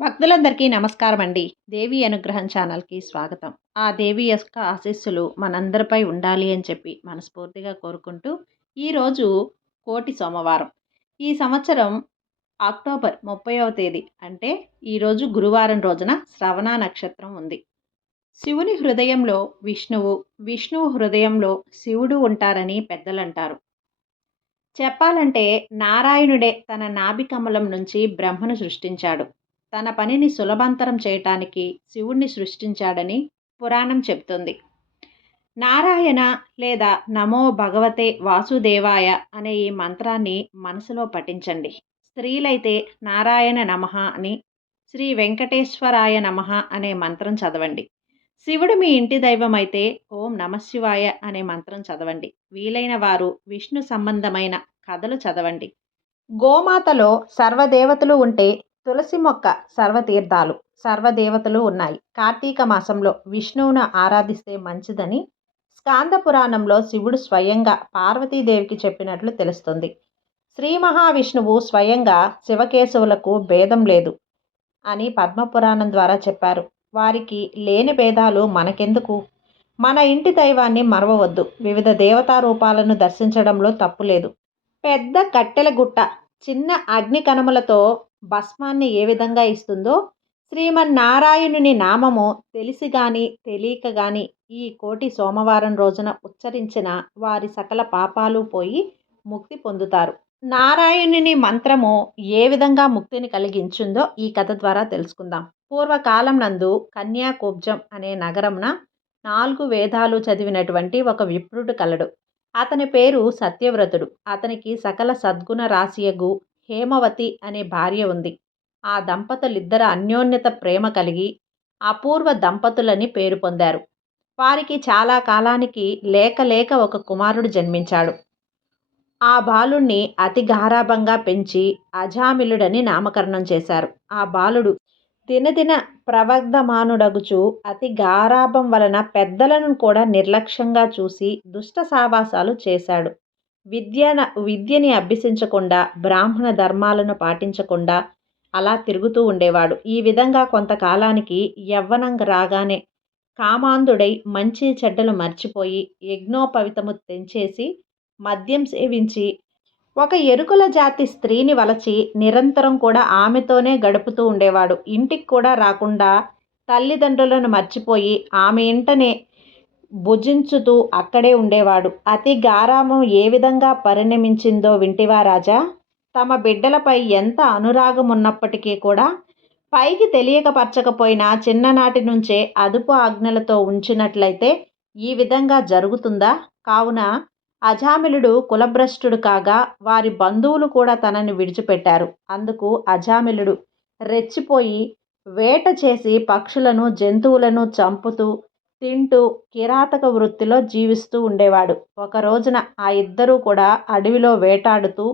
భక్తులందరికీ నమస్కారం అండి దేవి అనుగ్రహం ఛానల్కి స్వాగతం. ఆ దేవి యొక్క ఆశీస్సులు మనందరిపై ఉండాలి అని చెప్పి మనస్ఫూర్తిగా కోరుకుంటూ ఈరోజు కోటి సోమవారం. ఈ సంవత్సరం అక్టోబర్ ముప్పైవ తేదీ అంటే ఈరోజు గురువారం రోజున శ్రవణ నక్షత్రం ఉంది. శివుని హృదయంలో విష్ణువు విష్ణువు హృదయంలో శివుడు ఉంటారని పెద్దలంటారు. చెప్పాలంటే నారాయణుడే తన నాభికమలం నుంచి బ్రహ్మను సృష్టించాడు. తన పనిని సులభంతరం చేయటానికి శివుణ్ణి సృష్టించాడని పురాణం చెబుతుంది. నారాయణ లేదా నమో భగవతే వాసుదేవాయ అనే ఈ మంత్రాన్ని మనసులో పఠించండి. స్త్రీలైతే నారాయణ నమః అని శ్రీ వెంకటేశ్వరాయ నమః అనే మంత్రం చదవండి. శివుడు మీ ఇంటి దైవం అయితే ఓం నమశివాయ అనే మంత్రం చదవండి. వీలైన వారు విష్ణు సంబంధమైన కథలు చదవండి. గోమాతలో సర్వదేవతలు ఉంటే తులసి మొక్క సర్వతీర్థాలు సర్వదేవతలు ఉన్నాయి. కార్తీక మాసంలో విష్ణువును ఆరాధిస్తే మంచిదని స్కాంద పురాణంలో శివుడు స్వయంగా పార్వతీదేవికి చెప్పినట్లు తెలుస్తుంది. శ్రీ మహావిష్ణువు స్వయంగా శివకేశవులకు భేదం లేదు అని పద్మపురాణం ద్వారా చెప్పారు. వారికి లేని భేదాలు మనకెందుకు? మన ఇంటి దైవాన్ని మరవవద్దు. వివిధ దేవతా రూపాలను దర్శించడంలో తప్పు లేదు. పెద్ద కట్టెల గుట్ట చిన్న అగ్ని కణములతో భస్మాన్ని ఏ విధంగా ఇస్తుందో శ్రీమన్నారాయణుని నామము తెలిసి గాని తెలియక గాని ఈ కోటి సోమవారం రోజున ఉచ్చరించిన వారి సకల పాపాలు పోయి ముక్తి పొందుతారు. నారాయణుని మంత్రము ఏ విధంగా ముక్తిని కలిగించిందో ఈ కథ ద్వారా తెలుసుకుందాం. పూర్వకాలం నందు కన్యాకుబ్జం అనే నగరమున నాలుగు వేదాలు చదివినటువంటి ఒక విప్రుడు కలడు. అతని పేరు సత్యవ్రతుడు. అతనికి సకల సద్గుణ రాశియగు హేమవతి అనే భార్య ఉంది. ఆ దంపతులిద్దరు అన్యోన్యత ప్రేమ కలిగి అపూర్వ దంపతులని పేరు పొందారు. వారికి చాలా కాలానికి లేక లేక ఒక కుమారుడు జన్మించాడు. ఆ బాలుణ్ణి అతి గారాభంగా పెంచి అజామిలుడని నామకరణం చేశారు. ఆ బాలుడు దినదిన ప్రవర్ధమానుడగుచు అతి గారాభం వలన పెద్దలను కూడా నిర్లక్ష్యంగా చూసి దుష్ట సావాసాలు చేశాడు. విద్యన విద్యని అభ్యసించకుండా బ్రాహ్మణ ధర్మాలను పాటించకుండా అలా తిరుగుతూ ఉండేవాడు. ఈ విధంగా కొంతకాలానికి యవ్వనం రాగానే కామాంధుడై మంచి చెడ్డలు మర్చిపోయి యజ్ఞోపవితము తెంచేసి మద్యం సేవించి ఒక ఎరుకుల జాతి స్త్రీని వలచి నిరంతరం కూడా ఆమెతోనే గడుపుతూ ఉండేవాడు. ఇంటికి కూడా రాకుండా తల్లిదండ్రులను మర్చిపోయి ఆమె ఇంటనే భుజించుతూ అక్కడే ఉండేవాడు. అతి గారామం ఏ విధంగా పరిణమించిందో వింటివా రాజా? తమ బిడ్డలపై ఎంత అనురాగం ఉన్నప్పటికీ కూడా పైకి తెలియకపరచకపోయినా చిన్ననాటి నుంచే అదుపు ఆజ్ఞలతో ఉంచినట్లయితే ఈ విధంగా జరుగుతుందా? కావున అజామిలుడు కులభ్రష్టుడు కాగా వారి బంధువులు కూడా తనని విడిచిపెట్టారు. అందుకు అజామిలుడు రెచ్చిపోయి వేట చేసి పక్షులను జంతువులను చంపుతూ తింటూ కిరాతక వృత్తిలో జీవిస్తూ ఉండేవాడు. ఒక రోజున ఆ ఇద్దరూ కూడా అడవిలో వేటాడుతూ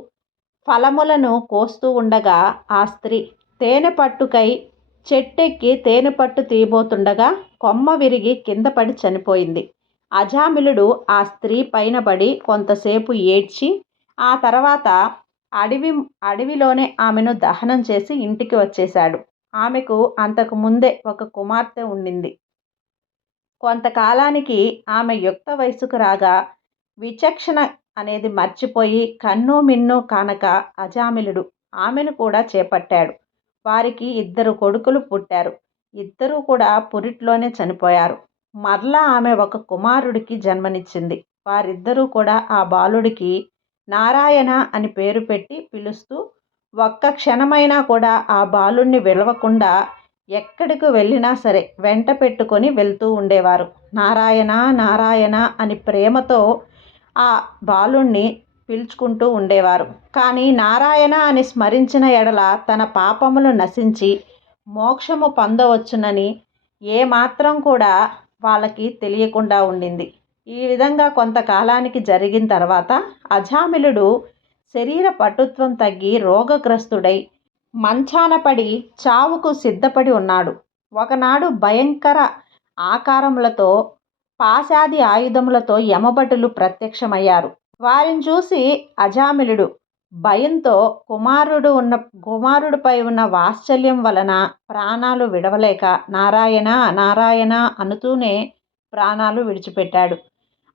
ఫలములను కోస్తూ ఉండగా ఆ స్త్రీ తేనె పట్టుకై చెట్టెక్కి తేనె పట్టు తీయబోతుండగా కొమ్మ విరిగి కింద పడి చనిపోయింది. అజామిలుడు ఆ స్త్రీ పైన పడి కొంతసేపు ఏడ్చి ఆ తర్వాత అడవి అడవిలోనే ఆమెను దహనం చేసి ఇంటికి వచ్చేశాడు. ఆమెకు అంతకు ముందే ఒక కుమార్తె ఉండింది. కొంతకాలానికి ఆమె యుక్త వయసుకు రాగా విచక్షణ అనేది మర్చిపోయి కన్ను మిన్ను కానక అజామిలుడు ఆమెను కూడా చేపట్టాడు. వారికి ఇద్దరు కొడుకులు పుట్టారు. ఇద్దరూ కూడా పురిట్లోనే చనిపోయారు. మరలా ఆమె ఒక కుమారుడికి జన్మనిచ్చింది. వారిద్దరూ కూడా ఆ బాలుడికి నారాయణ అని పేరు పెట్టి పిలుస్తూ ఒక్క క్షణమైనా కూడా ఆ బాలుణ్ణి విలవకుండా ఎక్కడికి వెళ్ళినా సరే వెంట పెట్టుకొని వెళ్తూ ఉండేవారు. నారాయణ నారాయణ అని ప్రేమతో ఆ బాలుణ్ణి పిలుచుకుంటూ ఉండేవారు. కానీ నారాయణ అని స్మరించిన ఎడల తన పాపములు నశించి మోక్షము పొందవచ్చునని ఏమాత్రం కూడా వాళ్ళకి తెలియకుండా ఉండింది. ఈ విధంగా కొంతకాలానికి జరిగిన తర్వాత అజామిలుడు శరీర పటుత్వం తగ్గి రోగగ్రస్తుడై మంచాన పడి చావుకు సిద్ధపడి ఉన్నాడు. ఒకనాడు భయంకర ఆకారములతో పాశాది ఆయుధములతో యమభటులు ప్రత్యక్షమయ్యారు. వారిని చూసి అజామిలుడు భయంతో కుమారుడు ఉన్న కుమారుడిపై ఉన్న వాత్సల్యం వలన ప్రాణాలు విడవలేక నారాయణ నారాయణ అనుతూనే ప్రాణాలు విడిచిపెట్టాడు.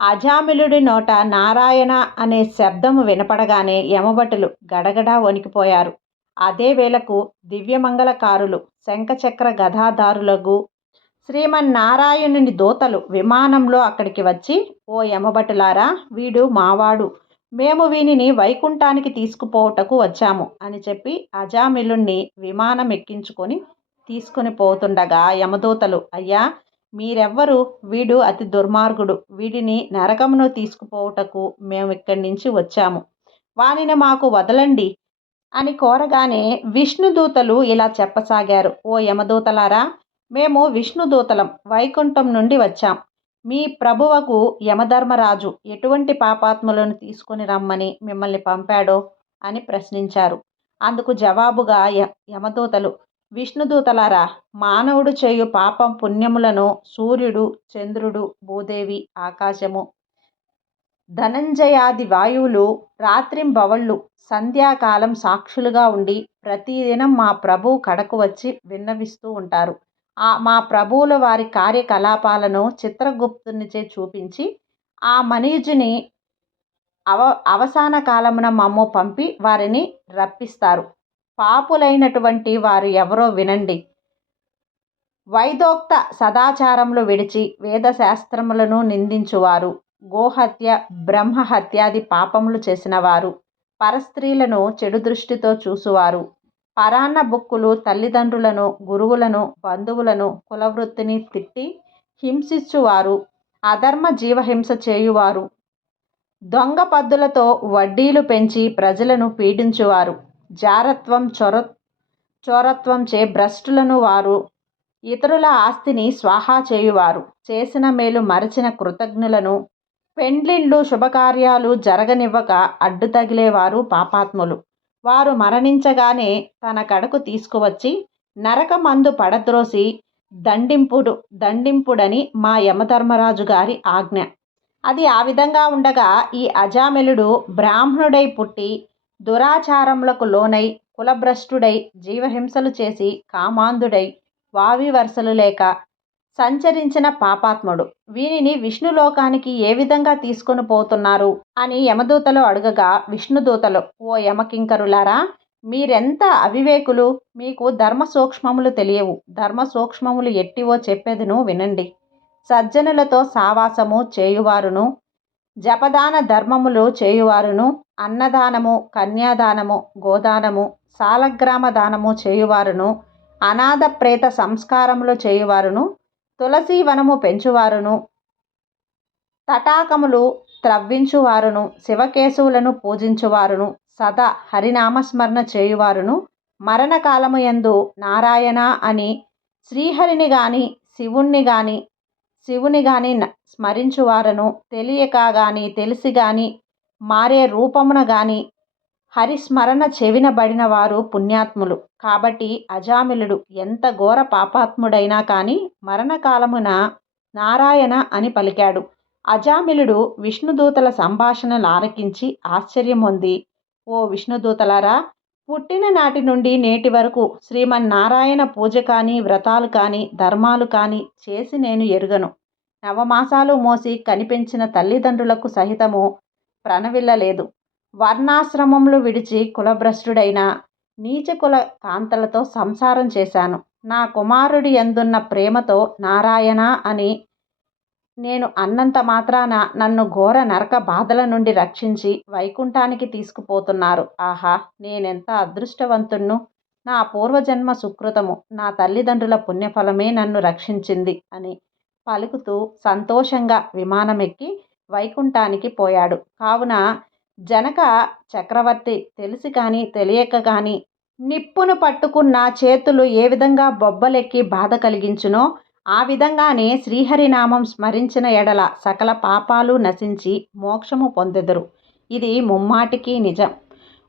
అజామిలుడి నోట నారాయణ అనే శబ్దము వినపడగానే యమభటులు గడగడా వణికిపోయారు. అదే వేళకు దివ్యమంగళకారులు శంఖచక్ర గదాధారులకు శ్రీమన్నారాయణుని దూతలు విమానంలో అక్కడికి వచ్చి ఓ యమభటులారా వీడు మావాడు. మేము వీనిని వైకుంఠానికి తీసుకుపోవటకు వచ్చాము అని చెప్పి అజామిలుణ్ణి విమానం ఎక్కించుకొని తీసుకొని పోతుండగా యమదూతలు అయ్యా మీరెవ్వరు? వీడు అతి దుర్మార్గుడు. వీడిని నరకమును తీసుకుపోవుటకు మేము ఇక్కడి నుంచి వచ్చాము. వానిని మాకు వదలండి. అని కోరగానే విష్ణుదూతలు ఇలా చెప్పసాగారు. ఓ యమదూతలారా మేము విష్ణుదూతలం వైకుంఠం నుండి వచ్చాం. మీ ప్రభువకు యమధర్మరాజు ఎటువంటి పాపాత్ములను తీసుకుని రమ్మని మిమ్మల్ని పంపాడో? అని ప్రశ్నించారు. అందుకు జవాబుగా య యమదూతలు విష్ణుదూతలారా మానవుడు చేయు పాపం పుణ్యములను సూర్యుడు చంద్రుడు భూదేవి ఆకాశము ధనంజయాది వాయువులు రాత్రింబవళ్ళు సంధ్యాకాలం సాక్షులుగా ఉండి ప్రతిదినం మా ప్రభు కడకు వచ్చి విన్నవిస్తూ ఉంటారు. ఆ మా ప్రభువుల వారి కార్యకలాపాలను చిత్రగుప్తునిచే చూపించి ఆ మనీజుని అవ అవసాన కాలమున మమ్ము పంపి వారిని రప్పిస్తారు. పాపులైనటువంటి వారు ఎవరో వినండి. వైదోక్త సదాచారములు విడిచి వేదశాస్త్రములను నిందించువారు. గోహత్య బ్రహ్మహత్యాది పాపములు చేసినవారు. పరస్త్రీలను చెడు దృష్టితో చూసువారు. పరాన్న బుక్కులు తల్లిదండ్రులను గురువులను బంధువులను కులవృత్తిని తిట్టి హింసించువారు. అధర్మ జీవహింస చేయువారు. దొంగ పద్దులతో వడ్డీలు పెంచి ప్రజలను పీడించువారు. జారత్వం చొర చోరత్వం చే భ్రష్టులను వారు. ఇతరుల ఆస్తిని స్వాహా చేయువారు. చేసిన మేలు మరచిన కృతజ్ఞులను పెండ్లిళ్ళు శుభకార్యాలు జరగనివ్వక అడ్డు తగిలేవారు పాపాత్ములు. వారు మరణించగానే తన కడకు తీసుకువచ్చి నరకమందు పడద్రోసి దండింపుడు దండింపుడని మా యమధర్మరాజు గారి ఆజ్ఞ. అది ఆ విధంగా ఉండగా ఈ అజామిలుడు బ్రాహ్మణుడై పుట్టి దురాచారములకు లోనై కులభ్రష్టుడై జీవహింసలు చేసి కామాంధుడై వావి వరుసలు లేక సంచరించిన పాపాత్ముడు. వీనిని విష్ణులోకానికి ఏ విధంగా తీసుకొని పోతున్నారు? అని యమదూతలు అడుగగా విష్ణుదూతలు ఓ యమకింకరులారా మీరెంత అవివేకులు? మీకు ధర్మ సూక్ష్మములు తెలియవు. ధర్మ సూక్ష్మములు ఎట్టివో చెప్పేదిను వినండి. సజ్జనులతో సావాసము చేయువారును జపదాన ధర్మములు చేయువారును అన్నదానము కన్యాదానము గోదానము సాలగ్రామ దానము చేయువారును అనాథ ప్రేత సంస్కారములు చేయువారును తులసి వనము పెంచువారును. తటాకములు త్రవ్వించువారును. శివకేశవులను పూజించువారును. సదా హరినామస్మరణ చేయువారును. మరణకాలము యందు నారాయణ అని శ్రీహరిని గాని శివుణ్ణి గాని శివుని గాని స్మరించువారును. తెలియక గాని తెలిసి గాని మారే రూపమున గాని హరిస్మరణ చెవినబడిన వారు పుణ్యాత్ములు. కాబట్టి అజామిలుడు ఎంత ఘోర పాపాత్ముడైనా కానీ మరణకాలమున నారాయణ అని పలికాడు. అజామిలుడు విష్ణుదూతల సంభాషణలు ఆలకించి ఆశ్చర్యం పొంది ఓ విష్ణుదూతలారా పుట్టిన నాటి నుండి నేటి వరకు శ్రీమన్నారాయణ పూజ కానీ వ్రతాలు కానీ ధర్మాలు కానీ చేసి నేను ఎరుగను. నవమాసాలు మోసి కనిపించిన తల్లిదండ్రులకు సహితము ప్రణవిల్లలేదు. వర్ణాశ్రమములు విడిచి కులభ్రష్టుడైన నీచకుల కాంతలతో సంసారం చేశాను. నా కుమారుడి ఎందున్న ప్రేమతో నారాయణ అని నేను అన్నంత మాత్రాన నన్ను ఘోర నరక బాధల నుండి రక్షించి వైకుంఠానికి తీసుకుపోతున్నారు. ఆహా నేనెంత అదృష్టవంతుణ్ణు? నా పూర్వజన్మ సుకృతము. నా తల్లిదండ్రుల పుణ్యఫలమే నన్ను రక్షించింది అని పలుకుతూ సంతోషంగా విమానమెక్కి వైకుంఠానికి పోయాడు. కావున జనక చక్రవర్తి తెలిసి కానీ తెలియక కానీ నిప్పును పట్టుకున్న చేతులు ఏ విధంగా బొబ్బలెక్కి బాధ కలిగించునో ఆ విధంగానే శ్రీహరినామం స్మరించిన ఎడల సకల పాపాలు నశించి మోక్షము పొందెదరు. ఇది ముమ్మాటికి నిజం.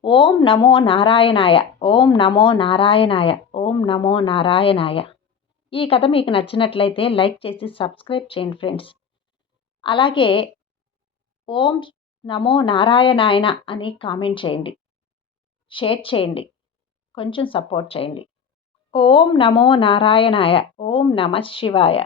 ఓం నమో నారాయణాయ. ఓం నమో నారాయణాయ. ఓం నమో నారాయణాయ. ఈ కథ మీకు నచ్చినట్లయితే లైక్ చేసి సబ్స్క్రైబ్ చేయండి ఫ్రెండ్స్. అలాగే ఓం నమో నారాయణాయన అని కామెంట్ చేయండి. షేర్ చేయండి. కొంచెం సపోర్ట్ చేయండి. ఓం నమో నారాయణాయ. ఓం నమ శివాయ.